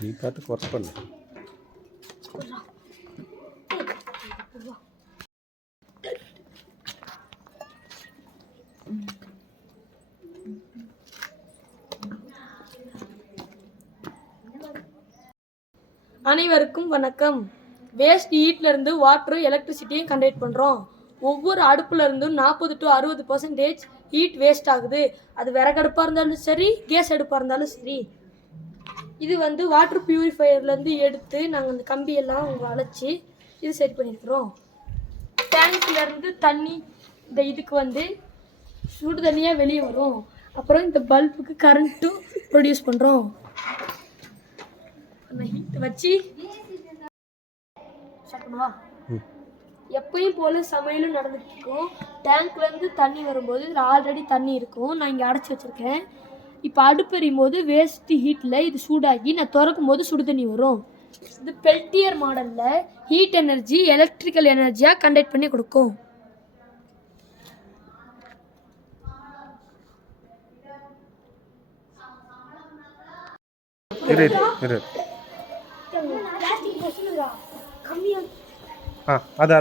நீ பார்த்து ஒர்க் பண்ணு. அனைவருக்கும் வணக்கம். வேஸ்ட் ஹீட்லேருந்து வாட்டரும் எலக்ட்ரிசிட்டியும் கண்டக்ட் பண்ணுறோம். ஒவ்வொரு அடுப்புலேருந்தும் 40 to 60% ஹீட் வேஸ்ட் ஆகுது. அது விறகடுப்பாக இருந்தாலும் சரி, கேஸ் அடுப்பாக இருந்தாலும் சரி. இது வாட்டர் பியூரிஃபையர்லேருந்து எடுத்து நாங்கள் அந்த கம்பியெல்லாம் அழைச்சி இது செட் பண்ணியிருக்கிறோம். டேங்க்லேருந்து தண்ணி இந்த இதுக்கு சுடு தண்ணியாக வெளியே வரும். அப்புறம் இந்த பல்புக்கு கரண்ட்டும் ப்ரொடியூஸ் பண்ணுறோம். ஹீட் வச்சு எப்பயும் போல சமையலும் நடந்துட்டு இருக்கும். டேங்க்லேருந்து தண்ணி வரும்போது இதில் ஆல்ரெடி தண்ணி இருக்கும். நான் இங்கே அடைச்சி வச்சுருக்கேன். இப்போ அடுப்பெறியும் போது வேஸ்ட் ஹீட்டில் இது சூடாகி நான் திறக்கும் போது சுடு தண்ணி வரும். இது பெல்டியர் மாடலில் ஹீட் எனர்ஜி எலக்ட்ரிக்கல் எனர்ஜியாக கண்டக்ட் பண்ணி கொடுக்கும். அது